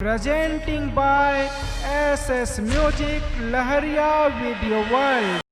Presenting by SS Music Lahariya Video World.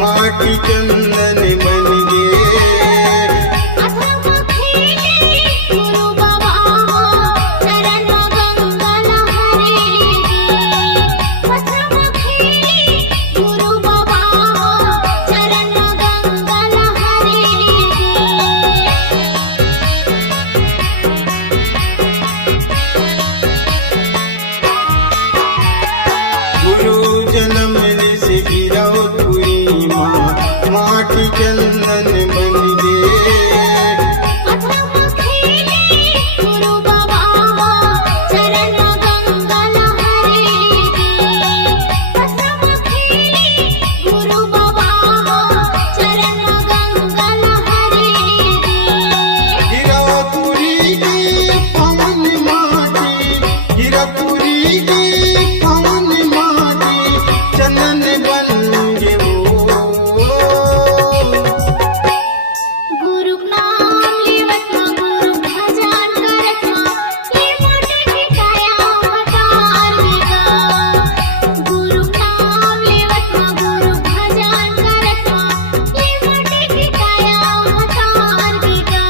माटी चंदन बन गे गुरु बाबा चरण गंगा लहरे गुरु बाबा चरण गंगा लहरे गुरु जन्म से गिरो तुरी माटी चंदन बन गे गुरु बाबा चरण गंगा लहरे गुरु बाबा चरण गंगा लहरे गिरो तुरी की पवन माटी गिरो तुरी की पवन माटी चंदन बन गे गुरु नाम लेवत गुरु भजन करत ये मोटे की काया अवतार देगा गुरु नाम लेवत गुरु भजन करत ये मोटे की काया अवतार देगा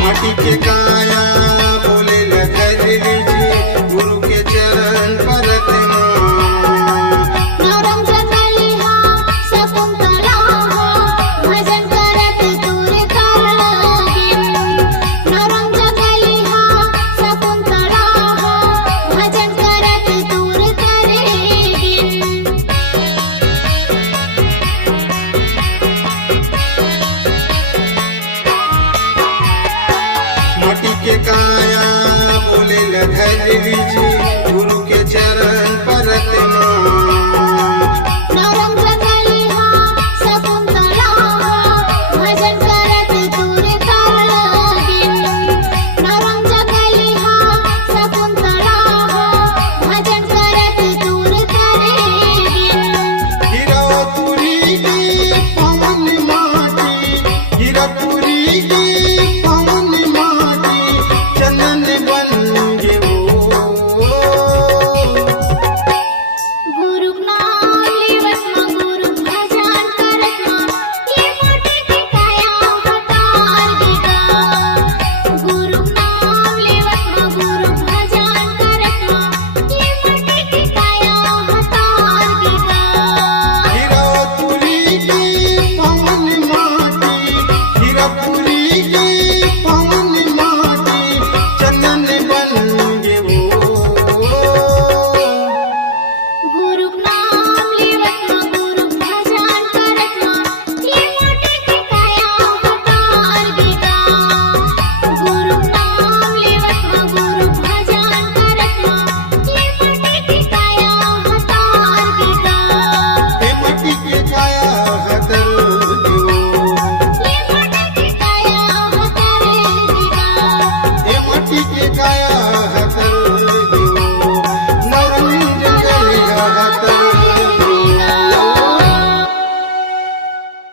माटी के काया